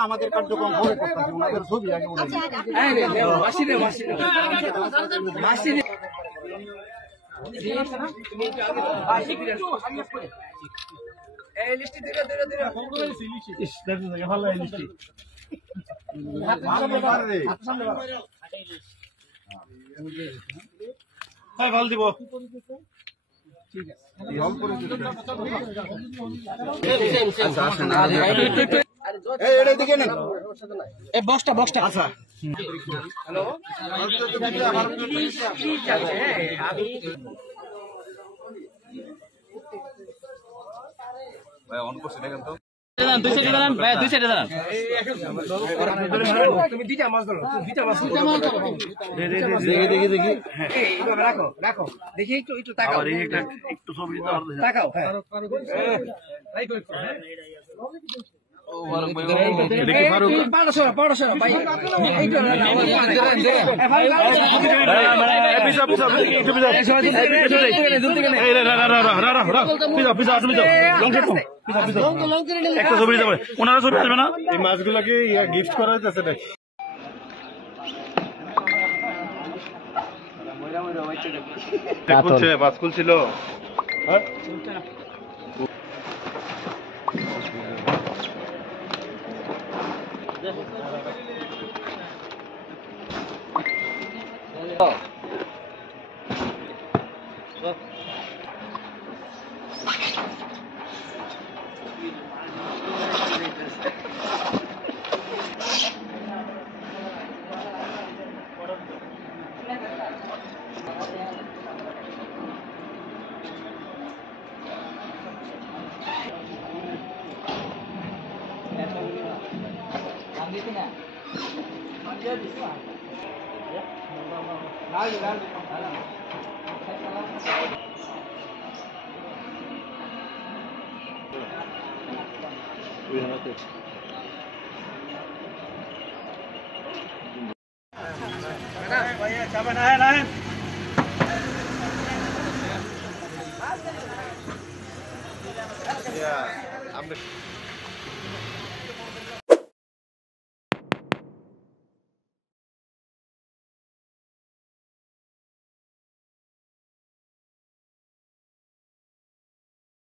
আমাদের কার্যক্রম ছবি ভাল দিব বক্সটা আচ্ছা হ্যালো ভাই অন করছেন কেন তো দুই সাইডে দাঁড়ান ভাই দুই সাইডে দাঁড়ান তুমি দুইটা মাছ ধরো দেখি এইভাবে রাখো রাখো দেখি একটু তাকাও একটু ছবি তাকাও তাই কই ওনারা ছবি আসবে না এই মাছগুলোকে গিফট করা হইতেছে নাকি মাছ খুলছিল আমরা